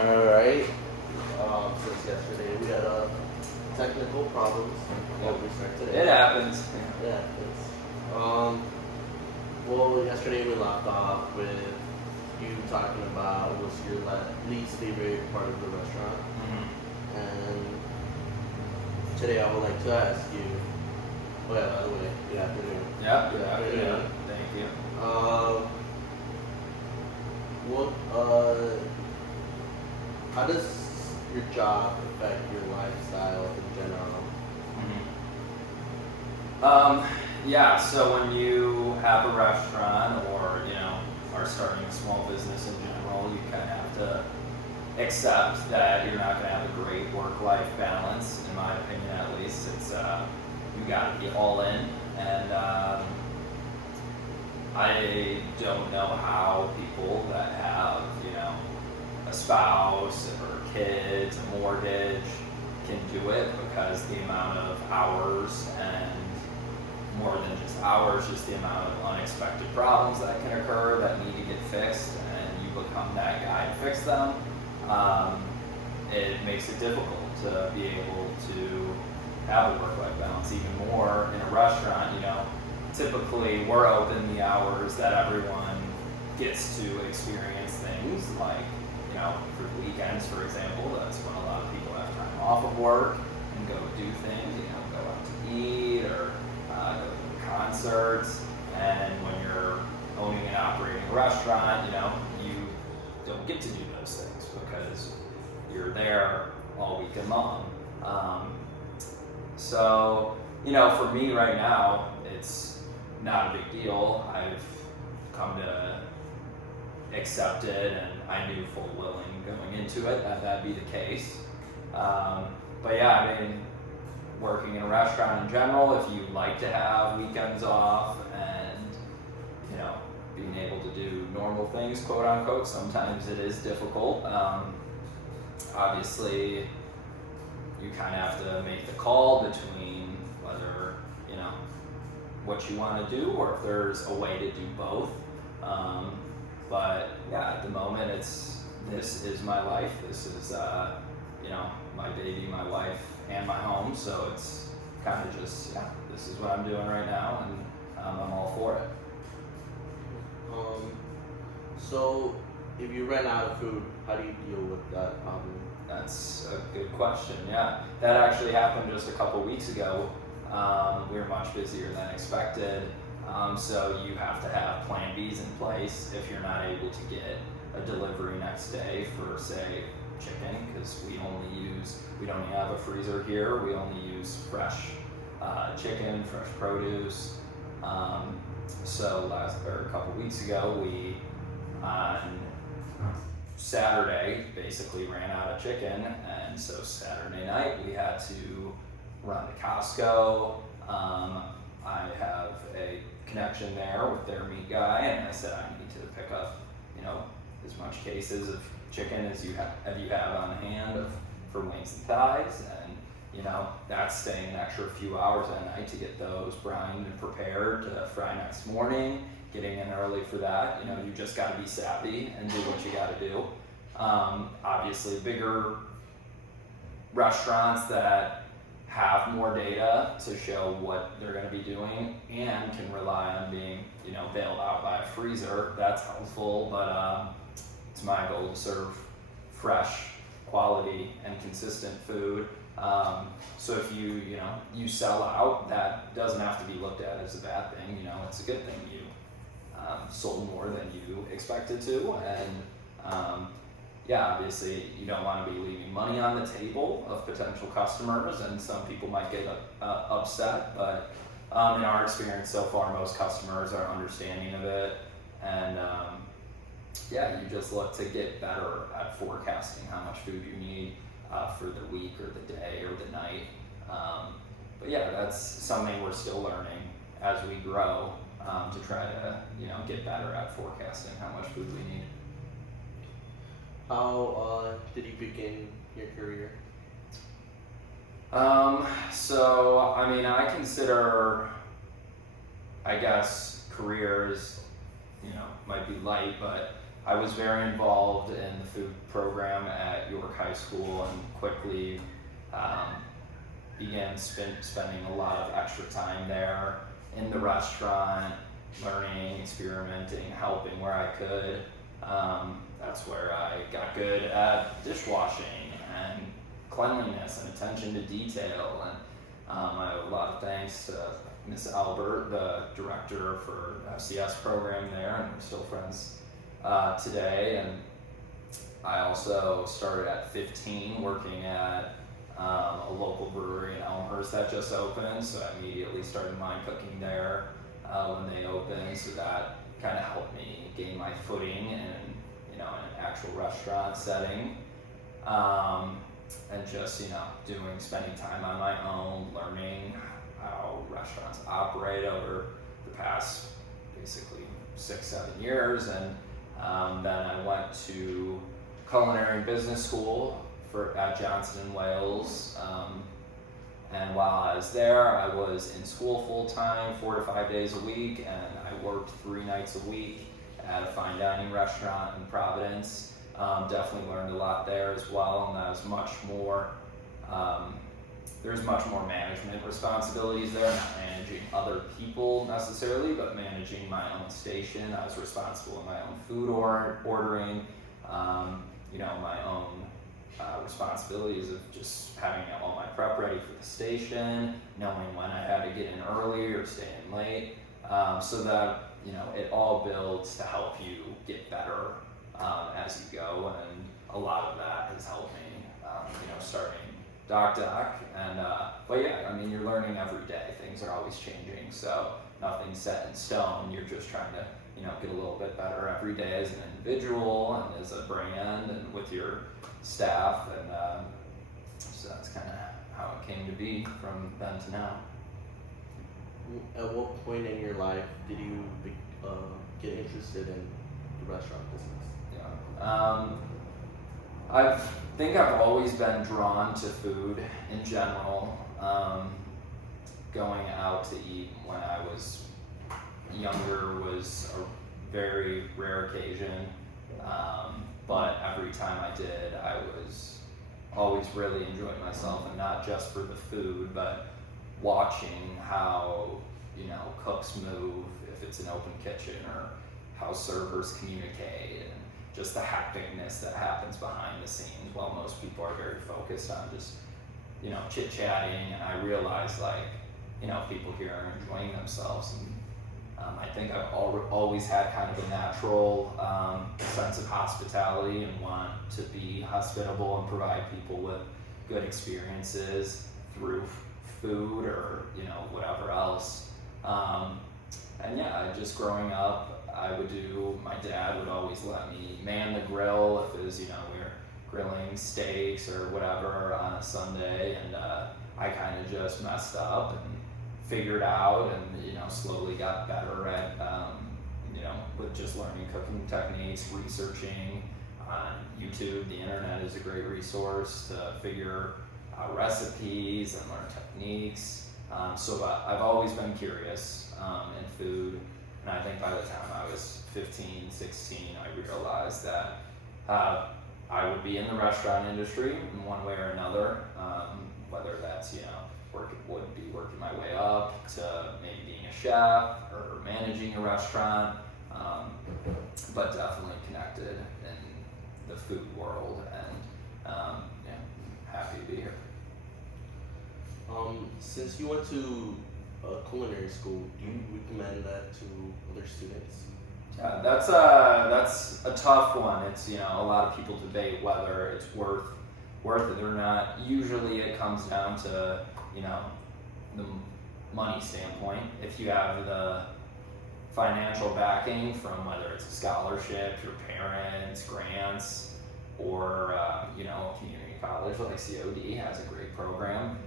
Alright. Since yesterday we had technical problems. We'll restart today. It happens. Yeah, it's well, yesterday we left off with you talking about what's your least favorite part of the restaurant. And today I would like to ask you, oh yeah, by the way, good afternoon. Yeah, Good good afternoon. afternoon. Thank you. What how does your job affect your lifestyle in general? Yeah, so when you have a restaurant or, are starting a small business in general, you kind of have to accept that you're not going to have a great work-life balance, in my opinion at least. It's, you got to be all in, and I don't know how people that have, a spouse or kids, a mortgage, can do it, because the amount of hours, and more than just hours, just the amount of unexpected problems that can occur that need to get fixed, and you become that guy to fix them. It makes it difficult to be able to have a work-life balance. Even more in a restaurant, typically we're open the hours that everyone gets to experience things, like, for weekends, for example. That's when a lot of people have time off of work and go do things, go out to eat or go to concerts. And when you're owning and operating a restaurant, you don't get to do those things because you're there all weekend long. So, for me right now, it's not a big deal. I've come to accept it, and I knew full willing going into it that that'd be the case. But yeah, working in a restaurant in general, if you like to have weekends off and, being able to do normal things, quote unquote, sometimes it is difficult. Obviously, you kind of have to make the call between whether, what you want to do, or if there's a way to do both. But yeah, at the moment, this is my life. This is, my baby, my wife, and my home. So it's kind of just, this is what I'm doing right now, and I'm all for it. So if you ran out of food, how do you deal with that problem? That's a good question. Yeah, that actually happened just a couple weeks ago. We were much busier than expected. So you have to have plan Bs in place if you're not able to get a delivery next day for, say, chicken, because we don't have a freezer here. We only use fresh chicken, fresh produce. So a couple weeks ago, we on Saturday basically ran out of chicken, and so Saturday night we had to run to Costco. I have a connection there with their meat guy, and I said I need to pick up, as much cases of chicken as you have on hand for wings and thighs, and that's staying an extra few hours at night to get those brined and prepared to fry next morning. Getting in early for that, you just got to be savvy and do what you got to do. Obviously, bigger restaurants that have more data to show what they're going to be doing and can rely on being, bailed out by a freezer, that's helpful. But it's my goal to serve fresh, quality, and consistent food. So if you sell out, that doesn't have to be looked at as a bad thing. It's a good thing you sold more than you expected to, and obviously you don't want to be leaving money on the table of potential customers, and some people might get upset, but in our experience so far, most customers are understanding of it, and you just look to get better at forecasting how much food you need for the week or the day or the night. But that's something we're still learning as we grow, to try to get better at forecasting how much food we need. How did you begin your career? So I consider, I guess, careers, might be light, but I was very involved in the food program at York High School and quickly began spending a lot of extra time there in the restaurant, learning, experimenting, helping where I could. That's where I got good at dishwashing and cleanliness and attention to detail. And I have a lot of thanks to Miss Albert, the director for FCS program there, and we're still friends today. And I also started at 15 working at a local brewery in Elmhurst that just opened, so I immediately started line cooking there when they opened, so that kind of helped me gain my footing in an actual restaurant setting. And just spending time on my own, learning how restaurants operate over the past basically 6-7 years. And then I went to culinary and business school at Johnson & Wales. And while I was there, I was in school full time, 4 to 5 days a week, and I worked 3 nights a week at a fine dining restaurant in Providence. Definitely learned a lot there as well, and that was much more, there's much more management responsibilities there, not managing other people necessarily, but managing my own station. I was responsible for my own food ordering, my own responsibilities of just having all my prep ready for the station, knowing when I had to get in early or stay in late, so that it all builds to help you get better as you go. And a lot of that has helped me, starting Doc, and but yeah, you're learning every day. Things are always changing, so nothing's set in stone. You're just trying to get a little bit better every day as an individual and as a brand and with your staff, and so that's kind of how it came to be from then to now. At what point in your life did you get interested in the restaurant business? I think I've always been drawn to food in general. Going out to eat when I was younger was a very rare occasion, but every time I did, I was always really enjoying myself, and not just for the food, but watching how cooks move, if it's an open kitchen, or how servers communicate, and just the hecticness that happens behind the scenes while most people are very focused on just chit-chatting. And I realized people here are enjoying themselves, and I think I've always had kind of a natural sense of hospitality and want to be hospitable and provide people with good experiences through food or whatever else. And yeah, just growing up, my dad would always let me man the grill if it was, we were grilling steaks or whatever on a Sunday, and I kind of just messed up and figured out and, slowly got better at, with just learning cooking techniques, researching on YouTube. The internet is a great resource to figure out recipes and learn techniques. So I've always been curious in food. And I think by the time I was 15, 16, I realized that I would be in the restaurant industry in one way or another, whether that's, working my way up to maybe being a chef or managing a restaurant, but definitely connected in the food world, and happy to be here. Since you went to culinary school, do you recommend that to other students? Yeah, that's a tough one. It's a lot of people debate whether it's worth it or not. Usually it comes down to the money standpoint. If you have the financial backing from whether it's a scholarship, your parents, grants, or community college like COD has a great program,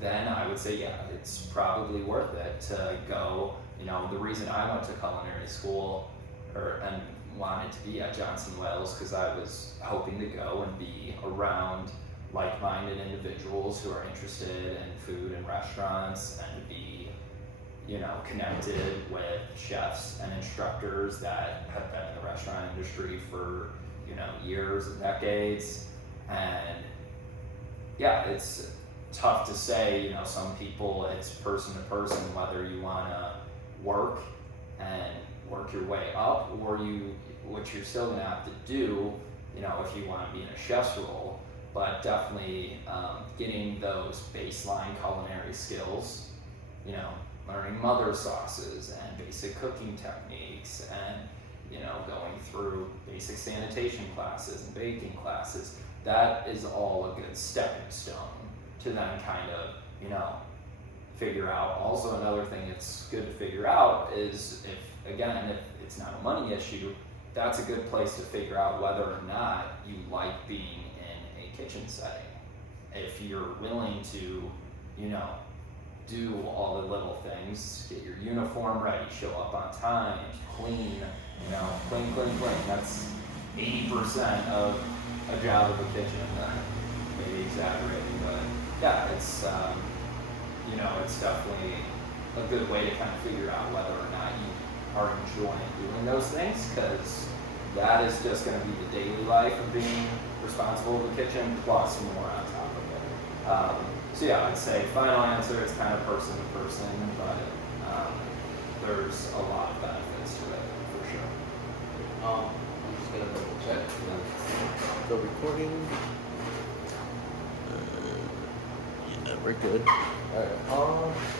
then I would say, yeah, it's probably worth it to go. The reason I went to culinary school and wanted to be at Johnson & Wales, because I was hoping to go and be around like-minded individuals who are interested in food and restaurants, and to be connected with chefs and instructors that have been in the restaurant industry for, years and decades. And yeah, it's tough to say, some people it's person to person whether you want to work and work your way up, or what you're still gonna have to do, if you want to be in a chef's role. But definitely getting those baseline culinary skills, learning mother sauces and basic cooking techniques, and going through basic sanitation classes and baking classes, that is all a good stepping stone to then kind of, figure out. Also, another thing it's good to figure out is if it's not a money issue, that's a good place to figure out whether or not you like being in a kitchen setting. If you're willing to, do all the little things, get your uniform ready, show up on time, clean, clean. That's 80% of a job of a kitchen. Maybe exaggerating, but yeah, it's it's definitely a good way to kind of figure out whether or not you are enjoying doing those things, because that is just going to be the daily life of being responsible for the kitchen plus more on top of it. So yeah, I'd say final answer, it's kind of person to person, but there's a lot of benefits to it for sure. I'm just gonna double check. So recording. Yeah, we're good. Alright. I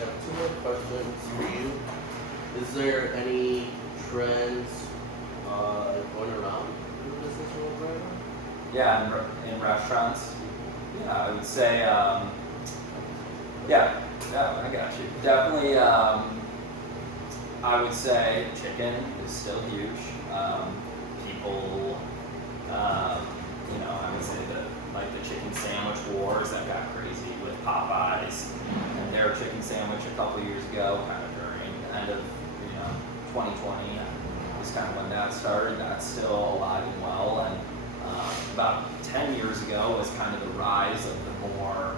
have 2 more questions for you. Is there any trends going around in the business world right now? Yeah, in restaurants. Yeah, I would say, yeah, I got you. Definitely, I would say chicken is still huge. People, I would say the chicken sandwich wars that got crazy with Popeyes and their chicken sandwich a couple years ago, kind of during the end of 2020 was kind of when that started. That's still alive and well. And about 10 years ago was kind of the rise of the more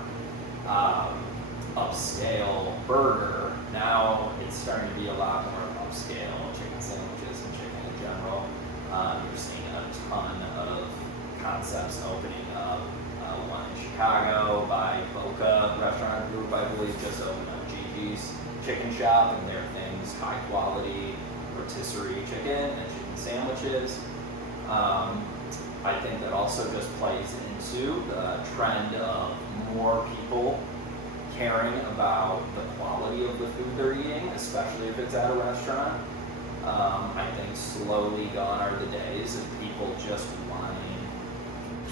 upscale burger. Now it's starting to be a lot more upscale chicken sandwiches and chicken in general. You're seeing a ton of concepts opening up. One in Chicago by Boca Restaurant Group, I believe, just opened up Gigi's Chicken Shop, and their things, high quality rotisserie chicken and chicken sandwiches. I think that also just plays into the trend of more people caring about the quality of the food they're eating, especially if it's at a restaurant. I think slowly gone are the days of people just wanting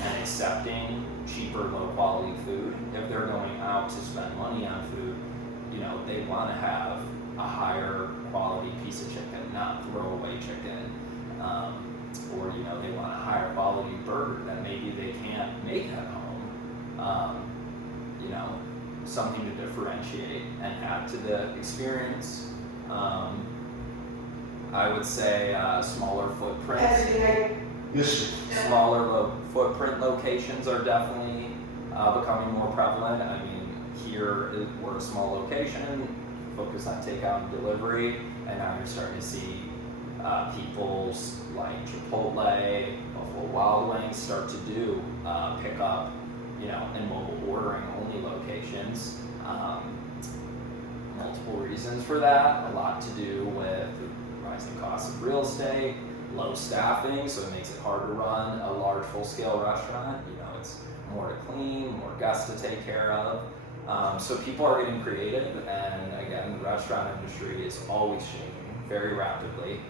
and accepting cheaper, low quality food. If they're going out to spend money on food, they want to have a higher quality piece of chicken, not throwaway chicken. Or they want a higher quality burger that maybe they can't make at home. Something to differentiate and add to the experience. I would say smaller footprints. Smaller footprint locations are definitely becoming more prevalent. I mean, here we're a small location, focused on takeout and delivery, and now you're starting to see people like Chipotle, Buffalo Wild Wings start to do pickup, and mobile ordering only locations. Multiple reasons for that. A lot to do with rising costs of real estate, low staffing, so it makes it hard to run a large full-scale restaurant. It's more to clean, more guests to take care of. So people are getting creative, and again, the restaurant industry is always changing very rapidly.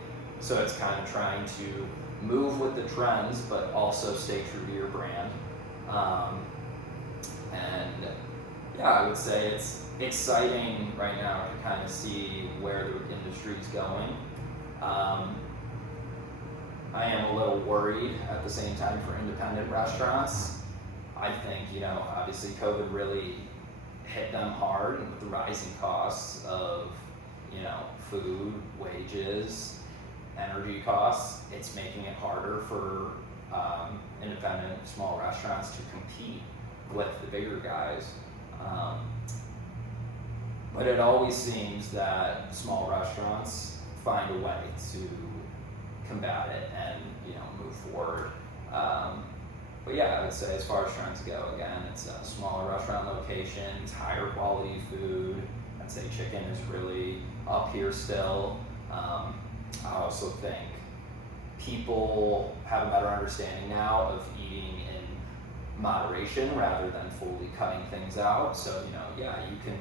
So it's kind of trying to move with the trends, but also stay true to your brand. And yeah, I would say it's exciting right now to kind of see where the industry is going. I am a little worried at the same time for independent restaurants. I think, obviously COVID really hit them hard, and with the rising costs of, food, wages, energy costs, it's making it harder for independent small restaurants to compete with the bigger guys. But it always seems that small restaurants find a way to combat it and, you know, move forward. But yeah, I would say as far as trends go, again, it's smaller restaurant locations, higher quality food. I'd say chicken is really up here still. I also think people have a better understanding now of eating in moderation rather than fully cutting things out. So, you know, yeah, you can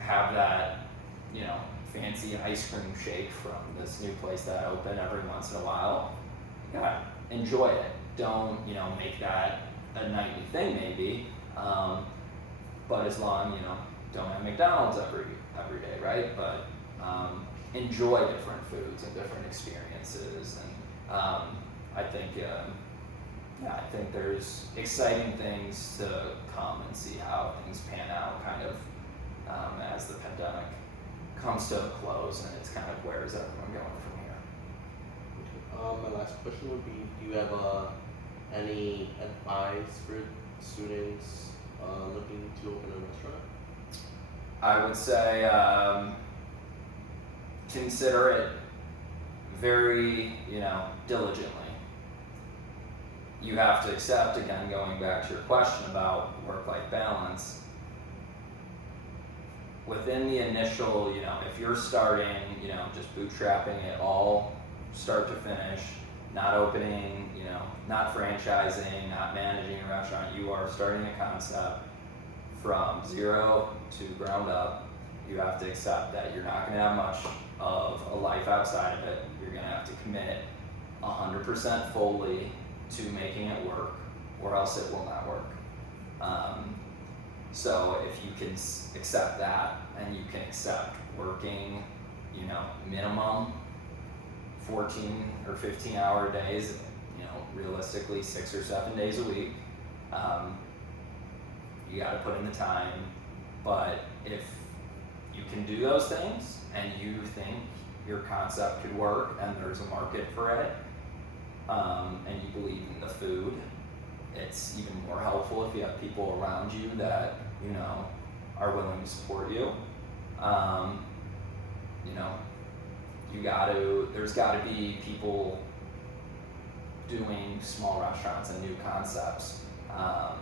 have that, you know, fancy ice cream shake from this new place that opened every once in a while. Yeah, enjoy it. Don't, you know, make that a nightly thing maybe. But as long, you know, don't have McDonald's every day, right? But enjoy different foods and different experiences. And I think, I think there's exciting things to come and see how things pan out kind of as the pandemic comes to a close, and it's kind of where is everyone going from here. My last question would be, do you have any advice for students looking to open a restaurant? I would say consider it very, you know, diligently. You have to accept, again, going back to your question about work-life balance, within the initial, you know, if you're starting, you know, just bootstrapping it all, start to finish, not opening, you know, not franchising, not managing a restaurant, you are starting a concept from zero to ground up. You have to accept that you're not going to have much of a life outside of it. You're going to have to commit 100% fully to making it work, or else it will not work. So if you can accept that, and you can accept working, you know, minimum 14 or 15 hour days, you know, realistically 6 or 7 days a week, you got to put in the time. But if you can do those things and you think your concept could work and there's a market for it, and you believe in the food, it's even more helpful if you have people around you that, you know, are willing to support you. You know, there's gotta be people doing small restaurants and new concepts,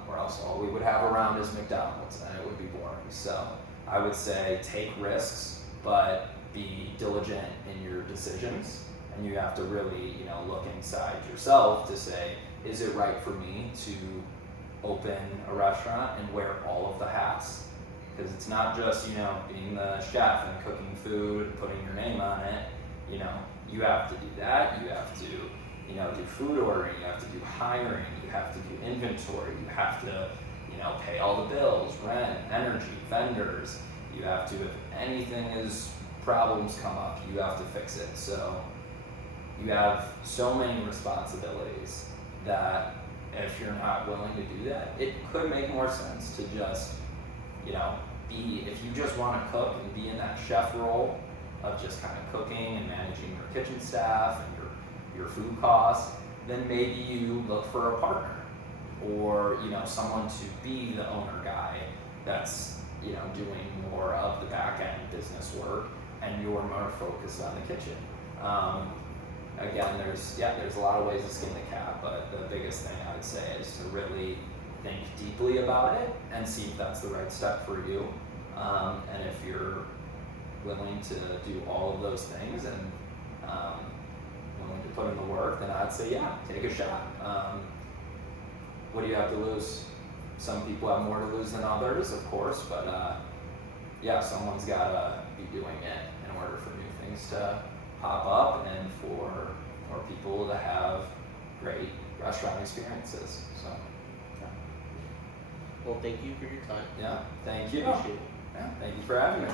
or else all we would have around is McDonald's, and it would be boring. So I would say take risks, but be diligent in your decisions, and you have to really, you know, look inside yourself to say, is it right for me to open a restaurant and wear all of the hats? Because it's not just, you know, being the chef and cooking food, putting your name on it. You know, you have to do that. You have to, you know, do food ordering. You have to do hiring. You have to do inventory. You have to, you know, pay all the bills, rent, energy, vendors. You have to, if anything is problems come up, you have to fix it. So you have so many responsibilities that if you're not willing to do that, it could make more sense to just, you know, if you just want to cook and be in that chef role of just kind of cooking and managing your kitchen staff and your food costs, then maybe you look for a partner, or, you know, someone to be the owner guy that's, you know, doing more of the back end business work, and you're more focused on the kitchen. Again, there's a lot of ways to skin the cat, but the biggest thing I would say is to really think deeply about it and see if that's the right step for you. And if you're willing to do all of those things and willing to put in the work, then I'd say, yeah, take a shot. What do you have to lose? Some people have more to lose than others, of course, but yeah, someone's got to be doing it in order for new things to pop up and for people to have great restaurant experiences. So, yeah. Well, thank you for your time. Yeah, thank you. Appreciate it. Yeah, thank you for having me.